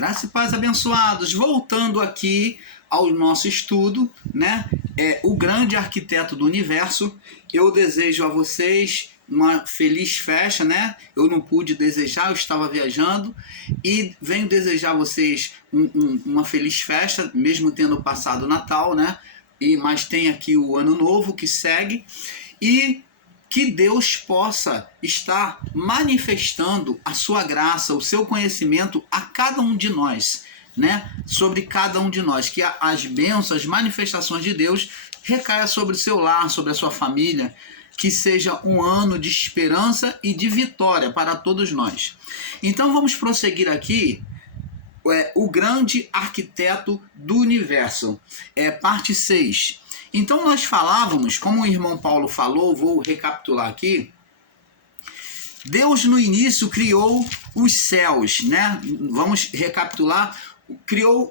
Graça e paz, abençoados. Voltando aqui ao nosso estudo, né? O grande arquiteto do universo. Eu desejo a vocês uma feliz festa, né? Eu não pude desejar, eu estava viajando. E venho desejar a vocês uma feliz festa, mesmo tendo passado o Natal, né? Mas tem aqui o Ano Novo que segue. E que Deus possa estar manifestando a sua graça, o seu conhecimento a cada um de nós, né? Sobre cada um de nós. Que as bênçãos, as manifestações de Deus recaia sobre o seu lar, sobre a sua família. Que seja um ano de esperança e de vitória para todos nós. Então vamos prosseguir aqui. O grande arquiteto do universo. Parte 6. Então nós falávamos, como o irmão Paulo falou, vou recapitular aqui. Deus no início criou os céus, né? Vamos recapitular.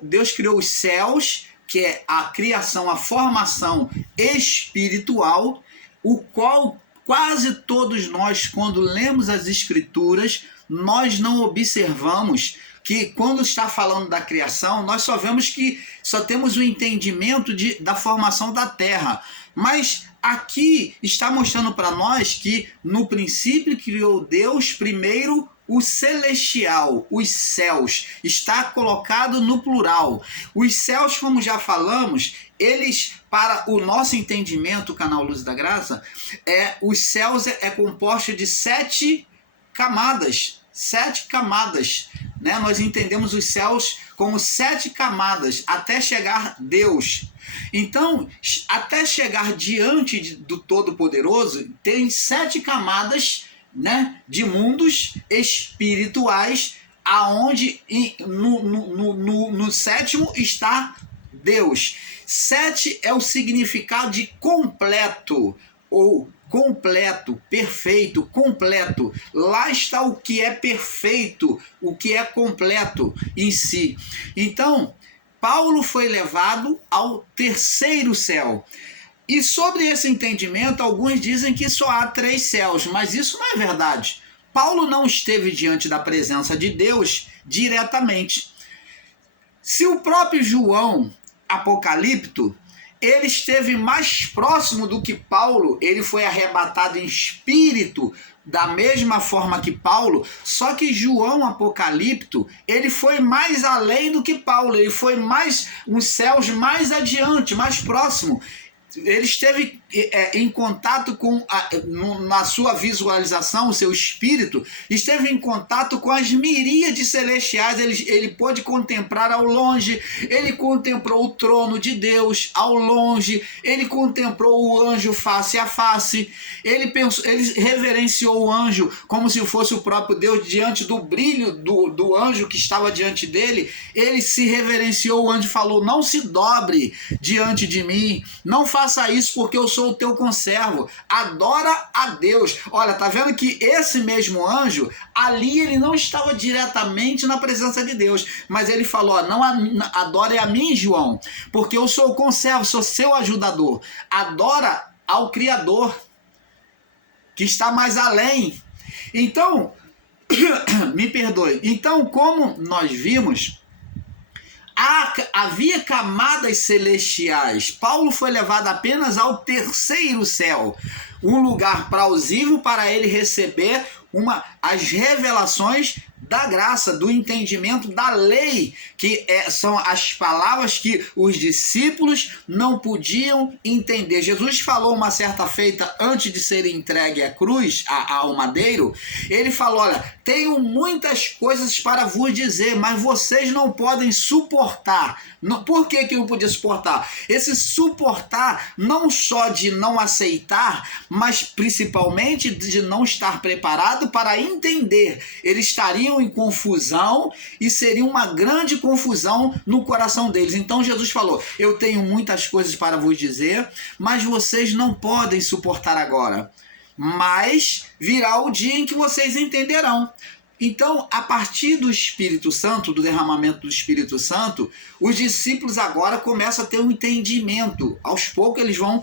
Deus criou os céus, que é a criação, a formação espiritual, o qual quase todos nós, quando lemos as Escrituras, nós não observamos que quando está falando da criação, nós só vemos que só temos o entendimento da formação da terra. Mas aqui está mostrando para nós que no princípio criou Deus primeiro o celestial, os céus. Está colocado no plural. Os céus, como já falamos, eles, para o nosso entendimento, canal Luz da Graça, os céus é composto de 7 camadas. 7 camadas, né? Nós entendemos os céus como 7 camadas até chegar Deus. Então, até chegar diante do Todo-Poderoso, tem 7 camadas, né, de mundos espirituais, aonde no sétimo está Deus. 7 é o significado de completo, ou completo, perfeito, completo. Lá está o que é perfeito, o que é completo em si. Então, Paulo foi levado ao terceiro céu. E sobre esse entendimento, alguns dizem que só há 3 céus, mas isso não é verdade. Paulo não esteve diante da presença de Deus diretamente. Se o próprio João Apocalipto, ele esteve mais próximo do que Paulo, ele foi arrebatado em espírito, da mesma forma que Paulo, só que João Apocalipto, ele foi mais além do que Paulo, ele foi mais, os céus mais adiante, mais próximo. Ele esteve em contato com, na sua visualização, o seu espírito, esteve em contato com as miríades celestiais, ele pôde contemplar ao longe, ele contemplou o trono de Deus ao longe, ele contemplou o anjo face a face, ele reverenciou o anjo como se fosse o próprio Deus, diante do brilho do anjo que estava diante dele, ele se reverenciou o anjo e falou: não se dobre diante de mim, não faça isso porque eu sou o teu conservo, adora a Deus. Olha, tá vendo que esse mesmo anjo, ali ele não estava diretamente na presença de Deus, mas ele falou: ó, não adore a mim, João, porque eu sou o conservo, sou seu ajudador. Adora ao Criador, que está mais além. Então, me perdoe. Então, como nós vimos, havia camadas celestiais. Paulo foi levado apenas ao terceiro céu, um lugar plausível para ele receber as revelações da graça, do entendimento da lei, que são as palavras que os discípulos não podiam entender. Jesus falou uma certa feita, antes de ser entregue à cruz, ao madeiro, ele falou: olha, tenho muitas coisas para vos dizer, mas vocês não podem suportar. Por que não podia suportar? Esse suportar não só de não aceitar, mas principalmente de não estar preparado para entender. Eles estariam em confusão e seria uma grande confusão no coração deles. Então Jesus falou: eu tenho muitas coisas para vos dizer, mas vocês não podem suportar agora. Mas virá o dia em que vocês entenderão. Então, a partir do Espírito Santo, do derramamento do Espírito Santo, os discípulos agora começam a ter um entendimento. Aos poucos eles vão,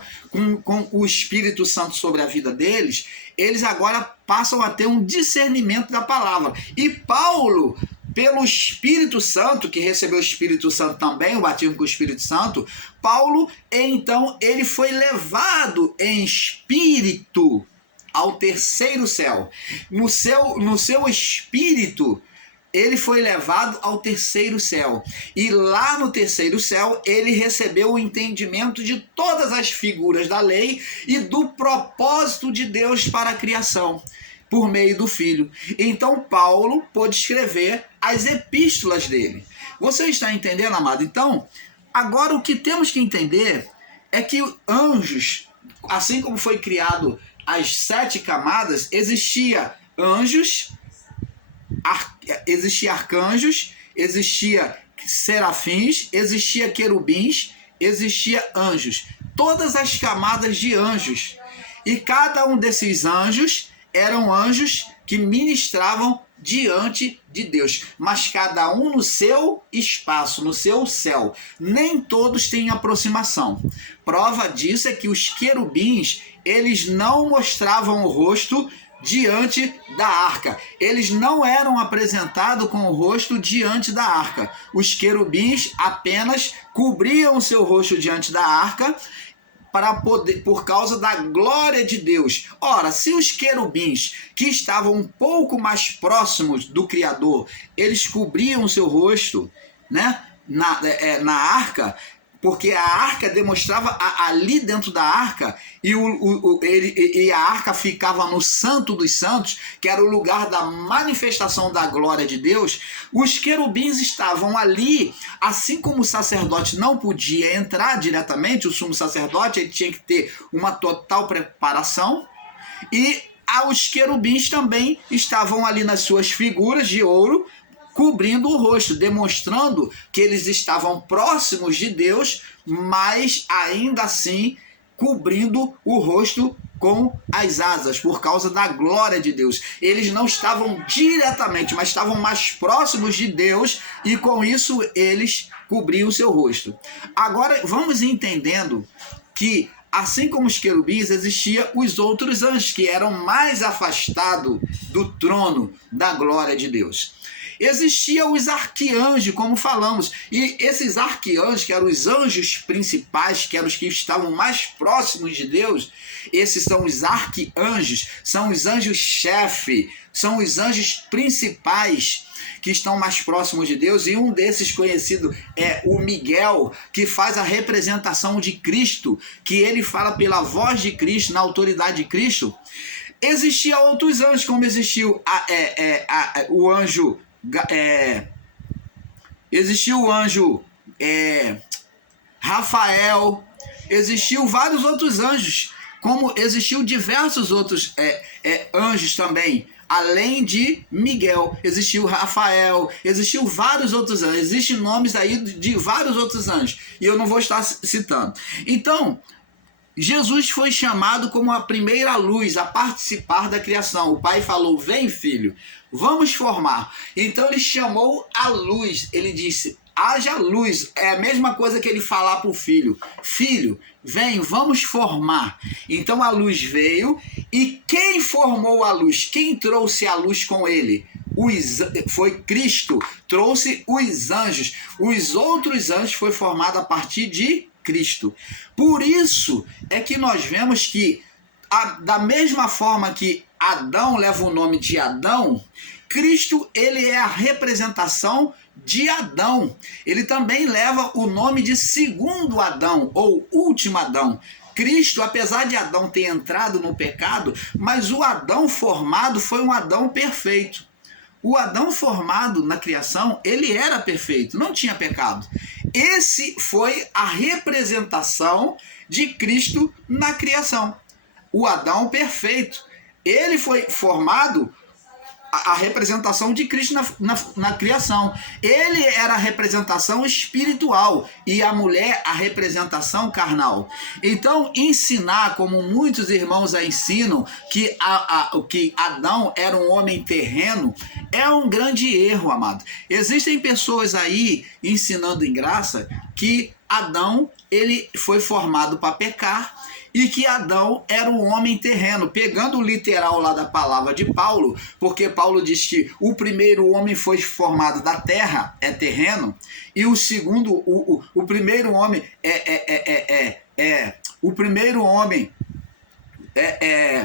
com o Espírito Santo sobre a vida deles, eles agora passam a ter um discernimento da palavra. E Paulo pelo Espírito Santo, que recebeu o Espírito Santo também, o batismo com o Espírito Santo, Paulo, então, ele foi levado em espírito ao terceiro céu. No seu espírito, ele foi levado ao terceiro céu. E lá no terceiro céu, ele recebeu o entendimento de todas as figuras da lei e do propósito de Deus para a criação, por meio do Filho. Então, Paulo pôde escrever as epístolas dele. Você está entendendo, amado? Então, agora o que temos que entender é que anjos, assim como foi criado as 7 camadas, existia anjos, existia arcanjos, existia serafins, existia querubins, existia anjos. Todas as camadas de anjos. E cada um desses anjos eram anjos que ministravam diante de Deus, mas cada um no seu espaço, no seu céu. Nem todos têm aproximação. Prova disso é que os querubins, eles não mostravam o rosto diante da arca. Eles não eram apresentados com o rosto diante da arca. Os querubins apenas cobriam o seu rosto diante da arca por causa da glória de Deus. Ora, se os querubins, que estavam um pouco mais próximos do Criador, eles cobriam o seu rosto, né, na arca, porque a arca demonstrava ali dentro da arca, e a arca ficava no Santo dos Santos, que era o lugar da manifestação da glória de Deus. Os querubins estavam ali, assim como o sacerdote não podia entrar diretamente, o sumo sacerdote ele tinha que ter uma total preparação, e os querubins também estavam ali nas suas figuras de ouro, cobrindo o rosto, demonstrando que eles estavam próximos de Deus, mas ainda assim cobrindo o rosto com as asas, por causa da glória de Deus. Eles não estavam diretamente, mas estavam mais próximos de Deus, e com isso eles cobriam o seu rosto. Agora vamos entendendo que, assim como os querubins, existiam os outros anjos que eram mais afastados do trono da glória de Deus. Existiam os arquianjos, como falamos, e esses arquianjos, que eram os anjos principais, que eram os que estavam mais próximos de Deus, esses são os arquianjos, são os anjos-chefe, são os anjos principais que estão mais próximos de Deus, e um desses conhecido é o Miguel, que faz a representação de Cristo, que ele fala pela voz de Cristo, na autoridade de Cristo. Existiam outros anjos, como existiu o anjo... existiu o anjo Rafael, existiu vários outros anjos, como existiu diversos outros anjos também, além de Miguel. Existiu Rafael, existiu vários outros anjos, existem nomes aí de vários outros anjos, e eu não vou estar citando. Então, Jesus foi chamado como a primeira luz a participar da criação. O Pai falou: vem, filho, vamos formar. Então ele chamou a luz, ele disse: haja luz. É a mesma coisa que ele falar para o filho: filho, vem, vamos formar. Então a luz veio, e quem formou a luz? Quem trouxe a luz com ele? Foi Cristo, trouxe os anjos. Os outros anjos foi formado a partir de Cristo. Por isso é que nós vemos que, da mesma forma que Adão leva o nome de Adão, Cristo, ele é a representação de Adão. Ele também leva o nome de segundo Adão, ou último Adão. Cristo, apesar de Adão ter entrado no pecado, mas o Adão formado foi um Adão perfeito. O Adão formado na criação, ele era perfeito, não tinha pecado. Esse foi a representação de Cristo na criação. O Adão perfeito. Ele foi formado, a representação de Cristo na criação. Ele era a representação espiritual e a mulher a representação carnal. Então, ensinar, como muitos irmãos a ensinam, que Adão era um homem terreno, é um grande erro, amado. Existem pessoas aí ensinando em graça que Adão, ele foi formado para pecar, e que Adão era um homem terreno, pegando o literal lá da palavra de Paulo, porque Paulo diz que o primeiro homem foi formado da terra, é terreno, e o segundo, o primeiro homem o primeiro homem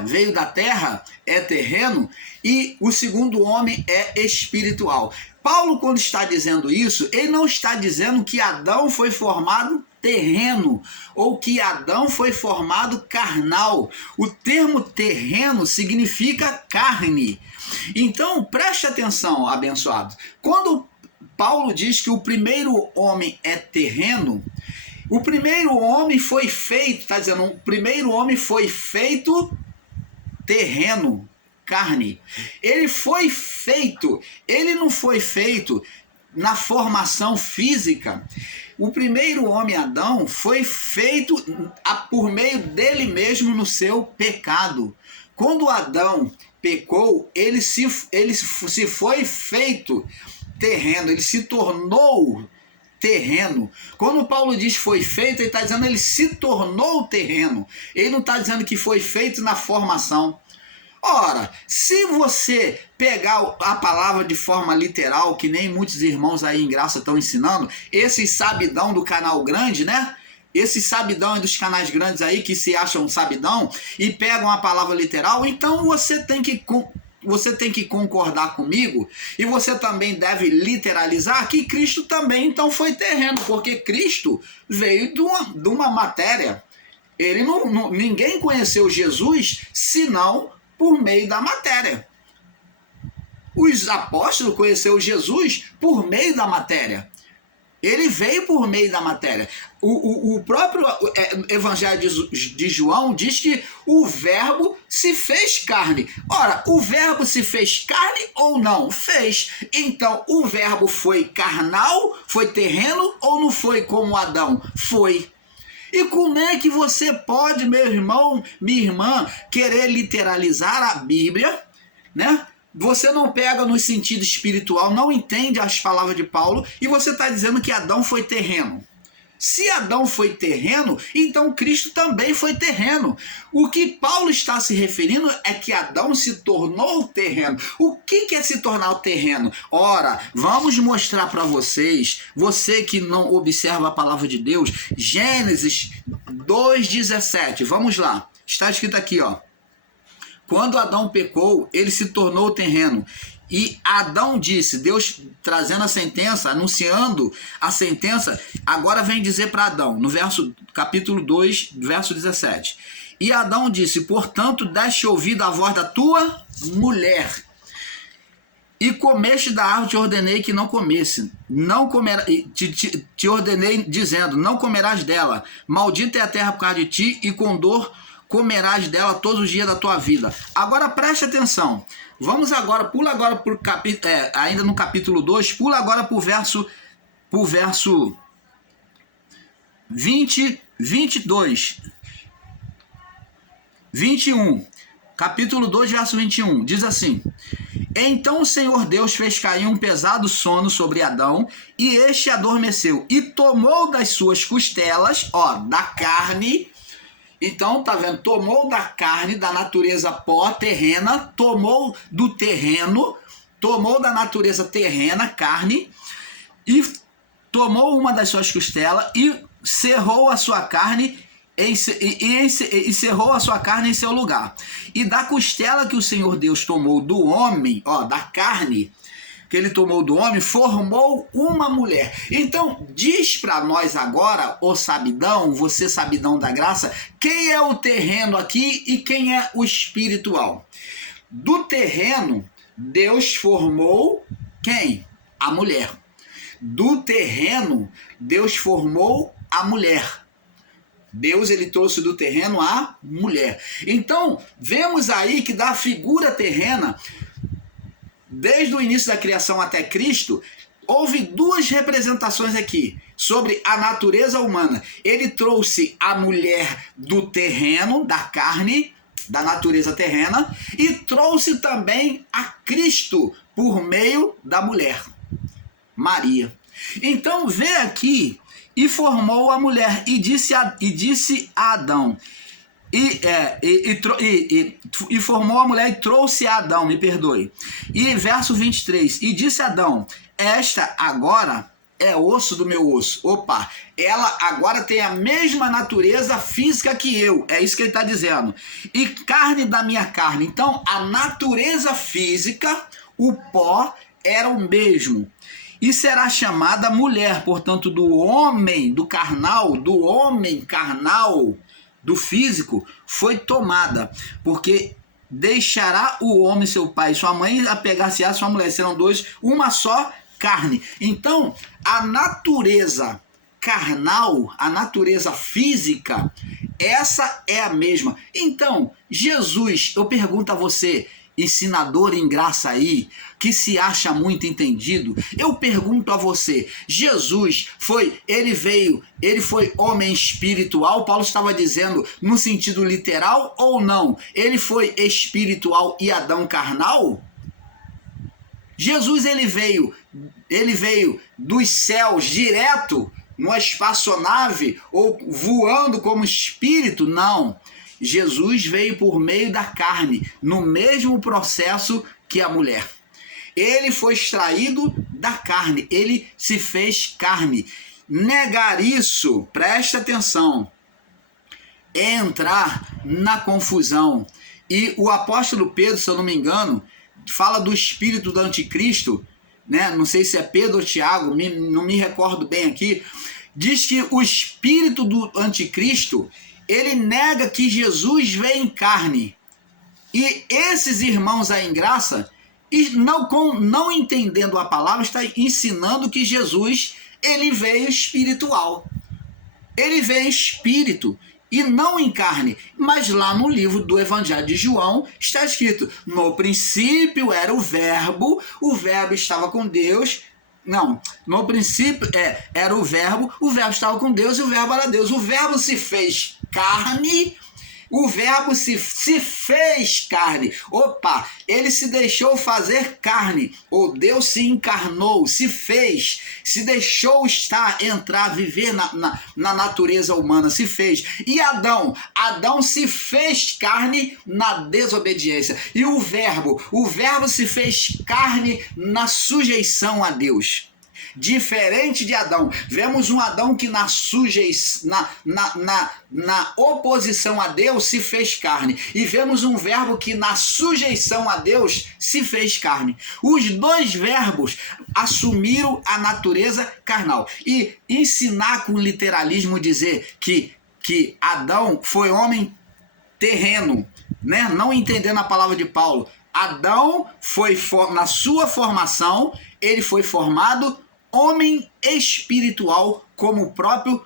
veio da terra, é terreno, e o segundo homem é espiritual. Paulo, quando está dizendo isso, ele não está dizendo que Adão foi formado terreno, ou que Adão foi formado carnal. O termo terreno significa carne. Então, preste atenção, abençoados. Quando Paulo diz que o primeiro homem é terreno, o primeiro homem foi feito, está dizendo, o primeiro homem foi feito terreno, carne. Ele foi feito, ele não foi feito na formação física. O primeiro homem, Adão, foi feito por meio dele mesmo no seu pecado. Quando Adão pecou, ele se foi feito terreno, ele se tornou terreno. Quando Paulo diz foi feito, ele está dizendo ele se tornou terreno. Ele não está dizendo que foi feito na formação. Ora, se você pegar a palavra de forma literal, que nem muitos irmãos aí em graça estão ensinando, esses sabidão do canal grande, né? Esses sabidão dos canais grandes aí que se acham sabidão e pegam a palavra literal, então você tem que concordar comigo e você também deve literalizar que Cristo também então foi terreno, porque Cristo veio de uma matéria. Ele ninguém conheceu Jesus senão por meio da matéria. Os apóstolos conheceram Jesus por meio da matéria. Ele veio por meio da matéria. O próprio Evangelho de João diz que o verbo se fez carne. Ora, o verbo se fez carne ou não? Fez. Então, o verbo foi carnal, foi terreno ou não foi como Adão? Foi. E como é que você pode, meu irmão, minha irmã, querer literalizar a Bíblia, né? Você não pega no sentido espiritual, não entende as palavras de Paulo e você está dizendo que Adão foi terreno. Se Adão foi terreno, então Cristo também foi terreno. O que Paulo está se referindo é que Adão se tornou terreno. O que é se tornar terreno? Ora, vamos mostrar para vocês, você que não observa a palavra de Deus, Gênesis 2:17. Vamos lá. Está escrito aqui, ó. Quando Adão pecou, ele se tornou terreno. E Adão disse, Deus trazendo a sentença, anunciando a sentença, agora vem dizer para Adão, no capítulo 2, verso 17. E Adão disse, portanto, deste ouvido à voz da tua mulher, e comeste da árvore, te ordenei que não comesse. Não comerás, te ordenei dizendo, não comerás dela. Maldita é a terra por causa de ti, e com dor comerás dela todos os dias da tua vida. Agora preste atenção. Vamos agora, pula agora por ainda no capítulo 2, pula agora pro verso 20, 22, 21. Capítulo 2, verso 21. Diz assim: então o Senhor Deus fez cair um pesado sono sobre Adão, e este adormeceu, e tomou das suas costelas, ó, da carne. Então, tá vendo? Tomou da carne, da natureza pó, terrena, tomou do terreno, tomou da natureza terrena, carne, e tomou uma das suas costelas e cerrou a sua carne e cerrou a sua carne em seu lugar. E da costela que o Senhor Deus tomou do homem, ó, da carne que ele tomou do homem, formou uma mulher. Então, diz para nós agora, ô sabidão, você sabidão da graça, quem é o terreno aqui e quem é o espiritual. Do terreno, Deus formou quem? A mulher. Do terreno, Deus formou a mulher. Deus, ele trouxe do terreno a mulher. Então, vemos aí que da figura terrena, desde o início da criação até Cristo, houve duas representações aqui sobre a natureza humana. Ele trouxe a mulher do terreno, da carne, da natureza terrena, e trouxe também a Cristo por meio da mulher, Maria. Então vê aqui, e formou a mulher, e disse a Adão, E formou a mulher e trouxe a Adão, me perdoe. E verso 23, e disse Adão, esta agora é osso do meu osso. Opa, ela agora tem a mesma natureza física que eu. É isso que ele está dizendo. E carne da minha carne. Então, a natureza física, o pó, era o mesmo. E será chamada mulher, portanto, do homem carnal, do físico, foi tomada. Porque deixará o homem, seu pai e sua mãe, apegar-se a sua mulher. Serão dois, uma só carne. Então, a natureza carnal, a natureza física, essa é a mesma. Então, Jesus, eu pergunto a você, ensinador em graça aí, que se acha muito entendido, eu pergunto a você, Jesus ele foi homem espiritual, Paulo estava dizendo no sentido literal ou não? Ele foi espiritual e Adão carnal? Jesus ele veio dos céus direto numa espaçonave ou voando como espírito? Não. Jesus veio por meio da carne, no mesmo processo que a mulher. Ele foi extraído da carne, ele se fez carne. Negar isso, presta atenção, é entrar na confusão. E o apóstolo Pedro, se eu não me engano, fala do espírito do anticristo, né? Não sei se é Pedro ou Tiago, não me recordo bem aqui. Diz que o espírito do anticristo, ele nega que Jesus veio em carne. E esses irmãos aí em graça, não entendendo a palavra, está ensinando que Jesus, ele veio espiritual. Ele veio espírito e não em carne. Mas lá no livro do Evangelho de João está escrito, no princípio era o verbo estava com Deus. Não, no princípio era o verbo estava com Deus e o verbo era Deus. O verbo se fez carne, o verbo se fez carne. Opa, ele se deixou fazer carne, ou Deus se encarnou, se fez, se deixou entrar, viver na natureza humana, se fez. E Adão se fez carne na desobediência. E o verbo se fez carne na sujeição a Deus. Diferente de Adão, vemos um Adão que na oposição a Deus se fez carne, e vemos um verbo que na sujeição a Deus se fez carne. Os dois verbos assumiram a natureza carnal. E ensinar com literalismo, dizer que Adão foi homem terreno, né? Não entendendo a palavra de Paulo. Adão foi, na sua formação, ele foi formado homem espiritual, como o próprio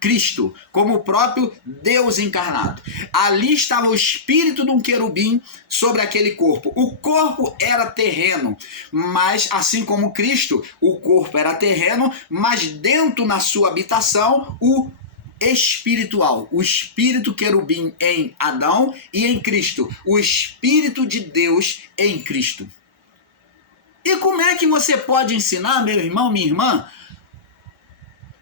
Cristo, como o próprio Deus encarnado. Ali estava o espírito de um querubim sobre aquele corpo. O corpo era terreno, mas assim como Cristo, o corpo era terreno, mas dentro na sua habitação, o espiritual, o espírito querubim em Adão e em Cristo, o espírito de Deus em Cristo. E como é que você pode ensinar, meu irmão, minha irmã,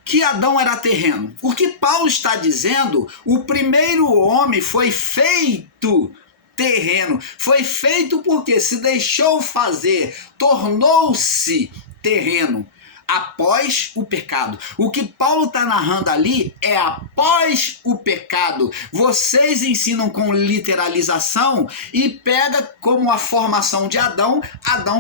que Adão era terreno? Porque Paulo está dizendo, o primeiro homem foi feito terreno. Foi feito porque se deixou fazer, tornou-se terreno após o pecado. O que Paulo está narrando ali é após o pecado. Vocês ensinam com literalização e pega como a formação de Adão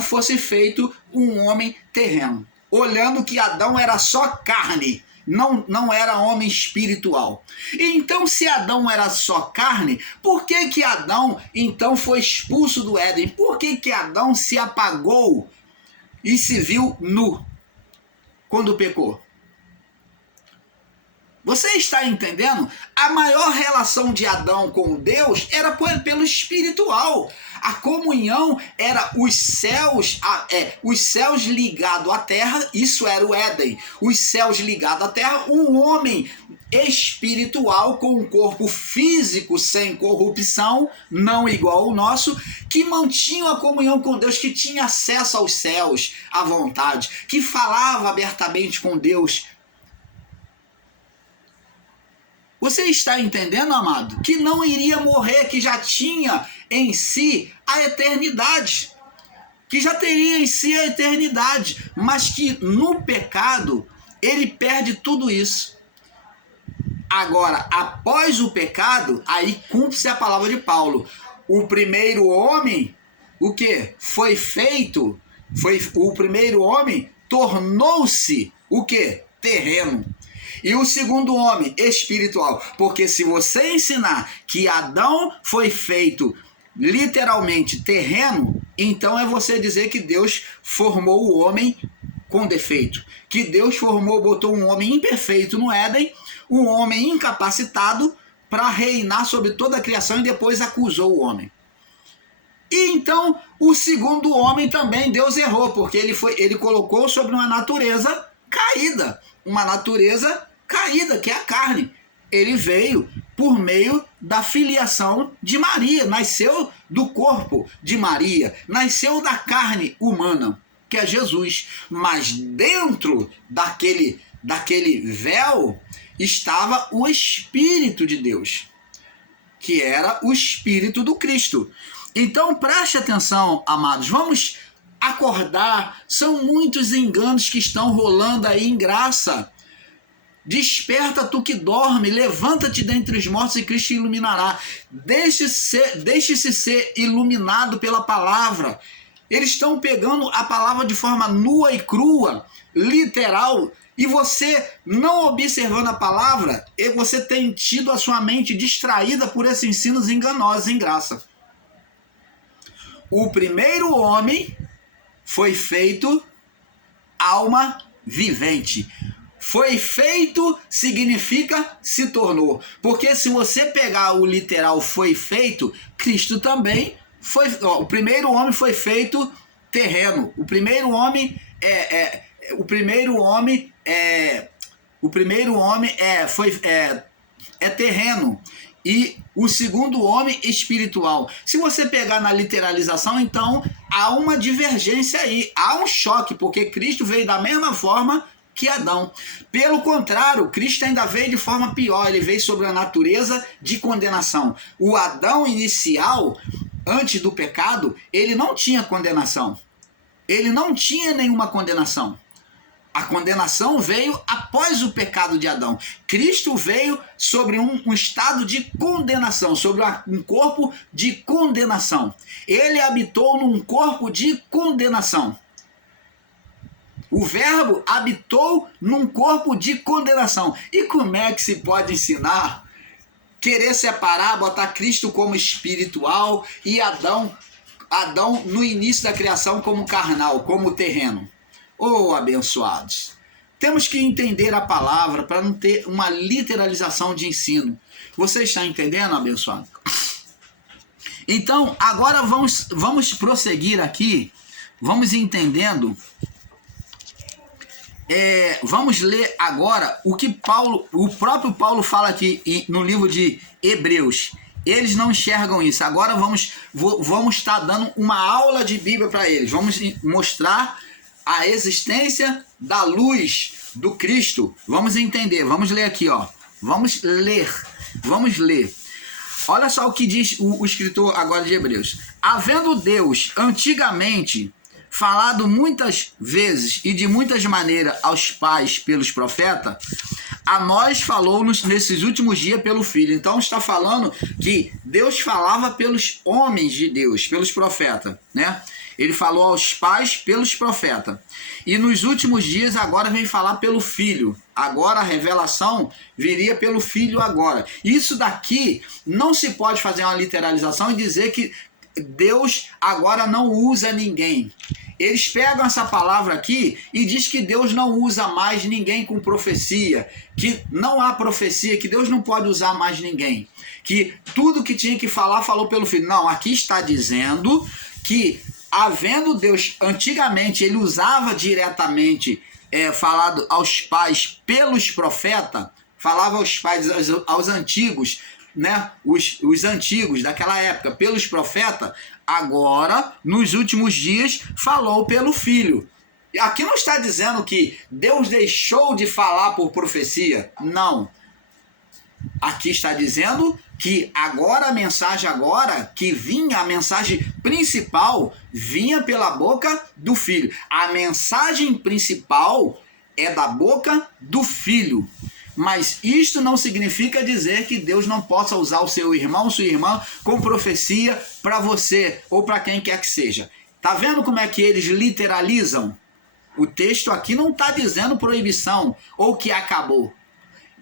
fosse feito um homem terreno, olhando que Adão era só carne, não era homem espiritual. Então, se Adão era só carne, por que Adão então foi expulso do Éden? Por que Adão se apagou e se viu nu quando pecou? Você está entendendo? A maior relação de Adão com Deus era pelo espiritual. A comunhão era os céus ligados à terra, isso era o Éden. Os céus ligados à terra, um homem espiritual com um corpo físico sem corrupção, não igual ao nosso, que mantinha a comunhão com Deus, que tinha acesso aos céus à vontade, que falava abertamente com Deus. Você está entendendo, amado? Que não iria morrer, que já tinha em si a eternidade. Que já teria em si a eternidade. Mas que no pecado, ele perde tudo isso. Agora, após o pecado, aí cumpre-se a palavra de Paulo. O primeiro homem, o quê? Foi feito, o primeiro homem tornou-se o quê? Terreno. E o segundo homem, espiritual. Porque se você ensinar que Adão foi feito literalmente terreno, então é você dizer que Deus formou o homem com defeito. Que Deus botou um homem imperfeito no Éden, um homem incapacitado para reinar sobre toda a criação, e depois acusou o homem. E então o segundo homem também Deus errou, porque ele colocou sobre uma natureza caída, que é a carne. Ele veio por meio da filiação de Maria, nasceu do corpo de Maria, nasceu da carne humana, que é Jesus. Mas dentro daquele véu estava o Espírito de Deus, que era o Espírito do Cristo. Então preste atenção, amados, vamos acordar. São muitos enganos que estão rolando aí em graça. Desperta tu que dorme, levanta-te dentre os mortos e Cristo te iluminará. Deixe-se ser iluminado pela palavra. Eles estão pegando a palavra de forma nua e crua, literal, e você não observando a palavra, e você tem tido a sua mente distraída por esses ensinos enganosos em graça. O primeiro homem foi feito alma vivente. Foi feito significa se tornou. Porque se você pegar o literal foi feito, Cristo também foi. O primeiro homem foi feito terreno. O primeiro homem é terreno. E o segundo homem espiritual. Se você pegar na literalização, então há uma divergência aí, há um choque, porque Cristo veio da mesma forma que Adão. Pelo contrário, Cristo ainda veio de forma pior, ele veio sobre a natureza de condenação. O Adão inicial, antes do pecado, ele não tinha condenação. Ele não tinha nenhuma condenação. A condenação veio após o pecado de Adão. Cristo veio sobre um estado de condenação, sobre um corpo de condenação. Ele habitou num corpo de condenação. O verbo habitou num corpo de condenação. E como é que se pode ensinar? Querer separar, botar Cristo como espiritual e Adão no início da criação como carnal, como terreno. Oh, abençoados! Temos que entender a palavra para não ter uma literalização de ensino. Você está entendendo, abençoado? Então, agora vamos prosseguir aqui. Vamos entendendo. Vamos ler agora o que o próprio Paulo fala aqui no livro de Hebreus. Eles não enxergam isso. Agora vamos estar dando uma aula de Bíblia para eles. Vamos mostrar a existência da luz do Cristo. Vamos entender. Vamos ler aqui, ó. Vamos ler. Olha só o que diz o escritor agora de Hebreus. Havendo Deus antigamente falado muitas vezes e de muitas maneiras aos pais pelos profetas, a nós falou-nos nesses últimos dias pelo Filho. Então está falando que Deus falava pelos homens de Deus, pelos profetas, né? Ele falou aos pais pelos profetas. E nos últimos dias agora vem falar pelo Filho. Agora a revelação viria pelo Filho agora. Isso daqui não se pode fazer uma literalização e dizer que Deus agora não usa ninguém. Eles pegam essa palavra aqui e diz que Deus não usa mais ninguém com profecia, que não há profecia, que Deus não pode usar mais ninguém, que tudo que tinha que falar, falou pelo Filho. Não, aqui está dizendo que, havendo Deus, antigamente ele usava diretamente, falado aos pais pelos profetas, falava aos pais, aos antigos, né? Os antigos daquela época, pelos profetas. Agora, nos últimos dias, falou pelo Filho. Aqui não está dizendo que Deus deixou de falar por profecia. Não. aqui está dizendo que agora a mensagem que vinha, a mensagem principal, vinha pela boca do Filho. A mensagem principal é da boca do Filho. Mas isto não significa dizer que Deus não possa usar o seu irmão, sua irmã, com profecia para você ou para quem quer que seja. Tá vendo como é que eles literalizam? O texto aqui não está dizendo proibição ou que acabou.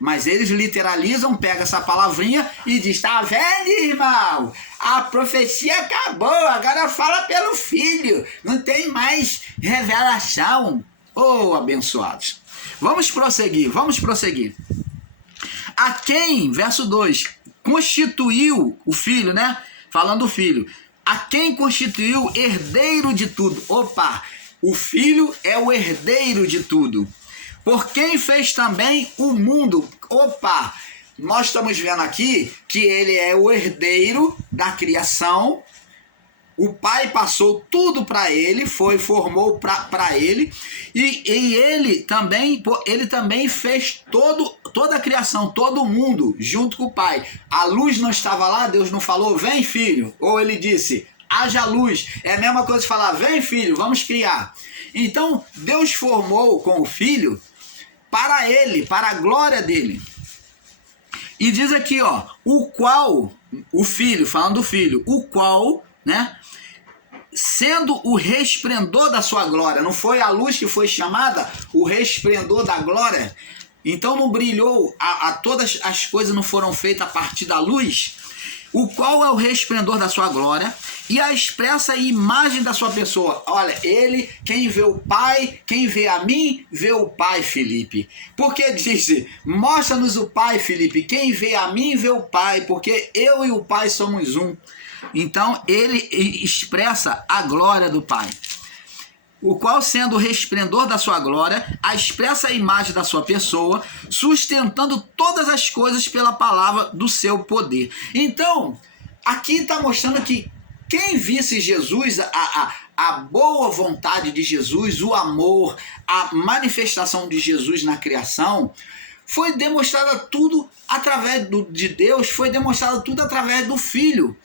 Mas eles literalizam, pegam essa palavrinha e diz: tá vendo, irmão? A profecia acabou, agora fala pelo Filho. Não tem mais revelação. Oh, abençoados. Vamos prosseguir. A quem, verso 2, constituiu o Filho, né? Falando do Filho. A quem constituiu herdeiro de tudo. Opa, o Filho é o herdeiro de tudo. Por quem fez também o mundo. Opa, nós estamos vendo aqui que ele é o herdeiro da criação. O Pai passou tudo para ele, formou para ele, e ele também fez toda a criação, todo o mundo, junto com o Pai. A luz não estava lá, Deus não falou, vem filho, ou ele disse, haja luz. É a mesma coisa de falar, vem filho, vamos criar. Então, Deus formou com o Filho para ele, para a glória dele. E diz aqui, ó, o qual, o Filho, falando do Filho, o qual, né, sendo o resplendor da sua glória, não foi a luz que foi chamada, o resplendor da glória, então não brilhou, todas as coisas não foram feitas a partir da luz, o qual é o resplendor da sua glória e a expressa imagem da sua pessoa. Olha, ele, quem vê o Pai, quem vê a mim, vê o Pai, Felipe. Porque diz, mostra-nos o Pai, Felipe, quem vê a mim, vê o Pai, porque eu e o Pai somos um. Então ele expressa a glória do Pai, o qual sendo o resplendor da sua glória, a expressa imagem da sua pessoa, sustentando todas as coisas pela palavra do seu poder. Então, aqui está mostrando que quem visse Jesus, a boa vontade de Jesus, o amor, a manifestação de Jesus na criação, foi demonstrada tudo através de Deus, foi demonstrado tudo através do Filho.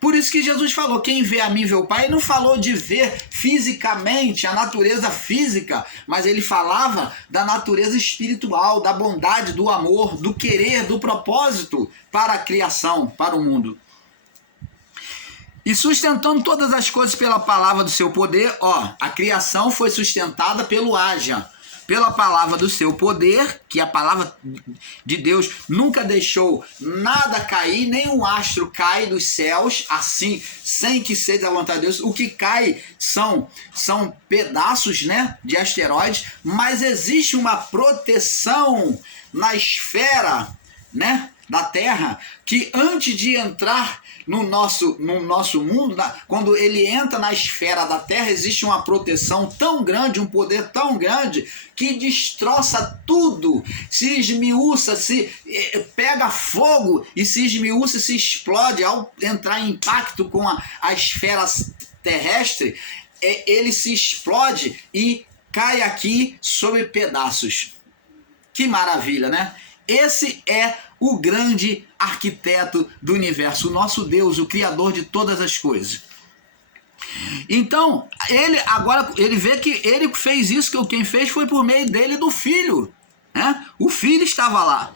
Por isso que Jesus falou, quem vê a mim vê o Pai. Ele não falou de ver fisicamente, a natureza física, mas ele falava da natureza espiritual, da bondade, do amor, do querer, do propósito para a criação, para o mundo. E sustentando todas as coisas pela palavra do seu poder, ó, a criação foi sustentada pelo haja, pela palavra do seu poder, que a palavra de Deus nunca deixou nada cair, nem um astro cai dos céus, assim, sem que seja a vontade de Deus. O que cai são pedaços, né, de asteroides, mas existe uma proteção na esfera, né, da Terra, que antes de entrar no nosso mundo, quando ele entra na esfera da Terra, existe uma proteção tão grande, um poder tão grande, que destroça tudo, se esmiuça, se pega fogo e se esmiuça, se explode ao entrar em impacto com a esfera terrestre, ele se explode e cai aqui sobre pedaços. Que maravilha, né? Esse é o grande arquiteto do universo, o nosso Deus, o Criador de todas as coisas. Então, ele vê que ele fez isso, que quem fez foi por meio dele e do Filho, né? O Filho estava lá.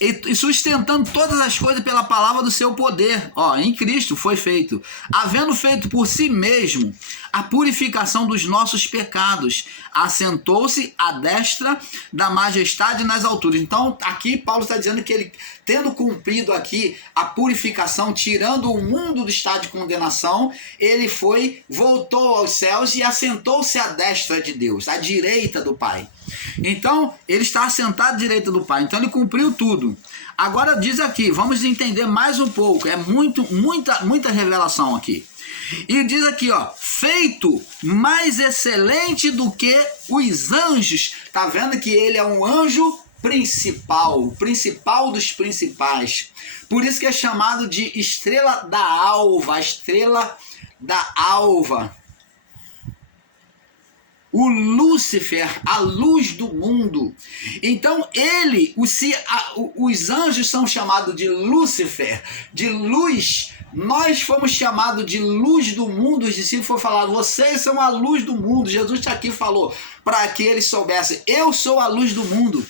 E sustentando todas as coisas pela palavra do seu poder, ó, em Cristo foi feito, havendo feito por si mesmo a purificação dos nossos pecados, assentou-se à destra da majestade nas alturas. Então aqui Paulo está dizendo que ele, tendo cumprido aqui a purificação, tirando o mundo do estado de condenação, ele voltou aos céus e assentou-se à destra de Deus, à direita do Pai. Então, ele está assentado à direita do Pai. Então, ele cumpriu tudo. Agora, diz aqui, vamos entender mais um pouco. É muita revelação aqui. E diz aqui, ó, feito mais excelente do que os anjos. Tá vendo que ele é um anjo principal, o principal dos principais. Por isso que é chamado de estrela da alva, a estrela da alva. o Lúcifer, a luz do mundo. Então os anjos são chamados de Lúcifer, de luz. Nós fomos chamados de luz do mundo. Os discípulos foram falados: vocês são a luz do mundo. Jesus aqui falou para que eles soubessem: eu sou a luz do mundo.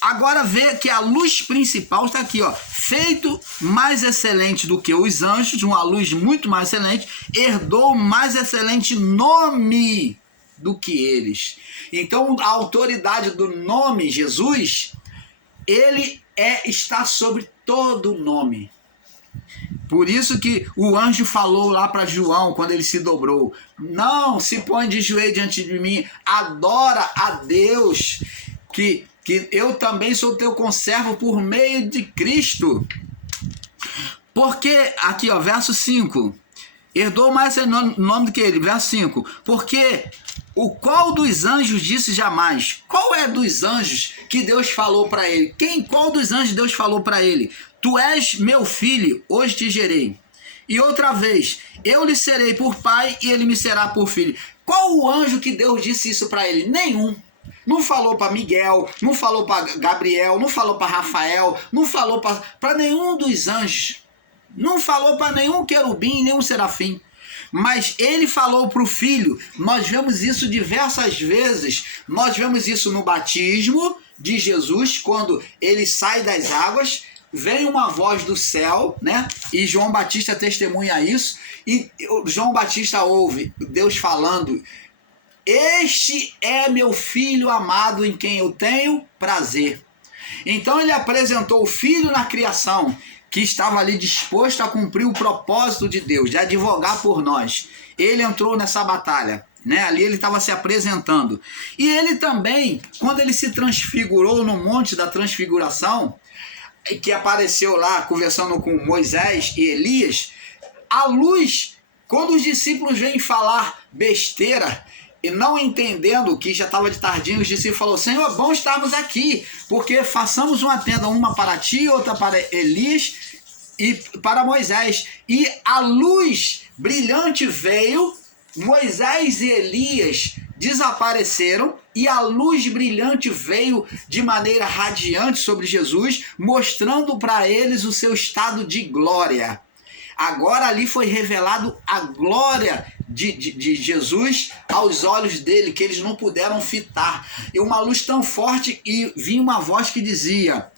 Agora vê que a luz principal está aqui, ó, feito mais excelente do que os anjos, uma luz muito mais excelente, herdou mais excelente nome do que eles. Então a autoridade do nome Jesus, ele está sobre todo nome. Por isso que o anjo falou lá para João, quando ele se dobrou: não se põe de joelho diante de mim, adora a Deus, que eu também sou teu conservo por meio de Cristo. Porque, aqui ó, verso 5, herdou mais nome do que ele, verso 5, porque o qual dos anjos disse jamais? Qual é dos anjos que Deus falou para ele? Qual dos anjos Deus falou para ele? Tu és meu filho, hoje te gerei. E outra vez, eu lhe serei por pai e ele me será por filho. Qual o anjo que Deus disse isso para ele? Nenhum. Não falou para Miguel, não falou para Gabriel, não falou para Rafael, não falou para nenhum dos anjos, não falou para nenhum querubim, nenhum serafim. Mas ele falou para o filho. Nós vemos isso diversas vezes. Nós vemos isso no batismo de Jesus, quando ele sai das águas, vem uma voz do céu, né? E João Batista testemunha isso. E João Batista ouve Deus falando: este é meu filho amado em quem eu tenho prazer. Então ele apresentou o filho na criação, que estava ali disposto a cumprir o propósito de Deus, de advogar por nós. Ele entrou nessa batalha, né? Ali ele estava se apresentando. E ele também, quando ele se transfigurou no Monte da Transfiguração, que apareceu lá conversando com Moisés e Elias, a luz, quando os discípulos vêm falar besteira, e não entendendo que já estava de tardinho, os discípulos falaram: Senhor, é bom estarmos aqui, porque façamos uma tenda, uma para ti, outra para Elias e para Moisés. E a luz brilhante veio, Moisés e Elias desapareceram, e a luz brilhante veio de maneira radiante sobre Jesus, mostrando para eles o seu estado de glória. Agora ali foi revelado a glória de Jesus aos olhos dele, que eles não puderam fitar. E uma luz tão forte, e vinha uma voz que dizia: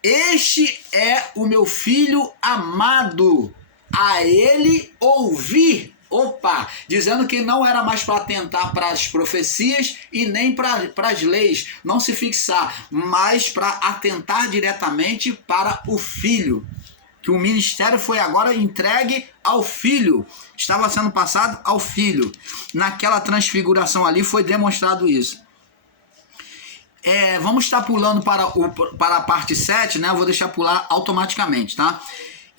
este é o meu filho amado, a ele ouvi. Opa, dizendo que não era mais para atentar para as profecias e nem para as leis, não se fixar, mas para atentar diretamente para o filho. Que o ministério foi agora entregue ao filho, estava sendo passado ao filho. Naquela transfiguração ali foi demonstrado isso. Vamos estar pulando para a parte 7, né? Eu vou deixar pular automaticamente, tá?